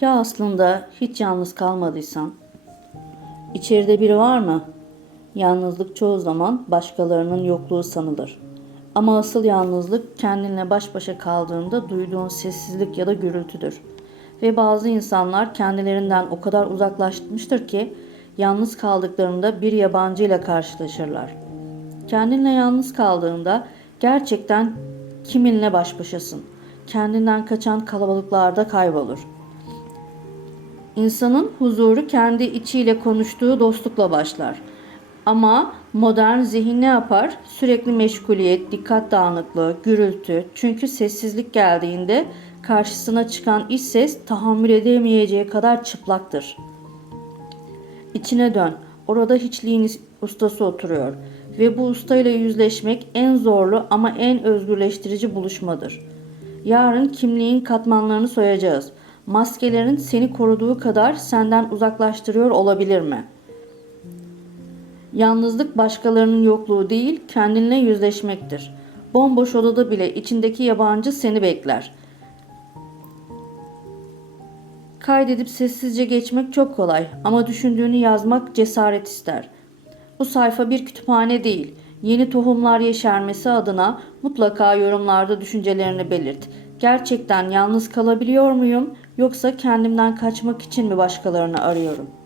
Ya aslında hiç yalnız kalmadıysan? İçeride biri var mı? Yalnızlık çoğu zaman başkalarının yokluğu sanılır. Ama asıl yalnızlık kendinle baş başa kaldığında duyduğun sessizlik ya da gürültüdür. Ve bazı insanlar kendilerinden o kadar uzaklaşmıştır ki yalnız kaldıklarında bir yabancı ile karşılaşırlar. Kendinle yalnız kaldığında gerçekten kiminle baş başasın. Kendinden kaçan kalabalıklarda kaybolur. İnsanın huzuru kendi içiyle konuştuğu dostlukla başlar. Ama modern zihin ne yapar? Sürekli meşguliyet, dikkat dağınıklığı, gürültü. Çünkü sessizlik geldiğinde karşısına çıkan iç ses tahammül edemeyeceği kadar çıplaktır. İçine dön. Orada hiçliğin ustası oturuyor ve bu ustayla yüzleşmek en zorlu ama en özgürleştirici buluşmadır. Yarın kimliğin katmanlarını soyacağız. Maskelerin seni koruduğu kadar senden uzaklaştırıyor olabilir mi? Yalnızlık başkalarının yokluğu değil, kendinle yüzleşmektir. Bomboş odada bile içindeki yabancı seni bekler. Kaydedip sessizce geçmek çok kolay ama düşündüğünü yazmak cesaret ister. Bu sayfa bir kütüphane değil. Yeni tohumlar yeşermesi adına mutlaka yorumlarda düşüncelerini belirt. Gerçekten yalnız kalabiliyor muyum yoksa kendimden kaçmak için mi başkalarını arıyorum?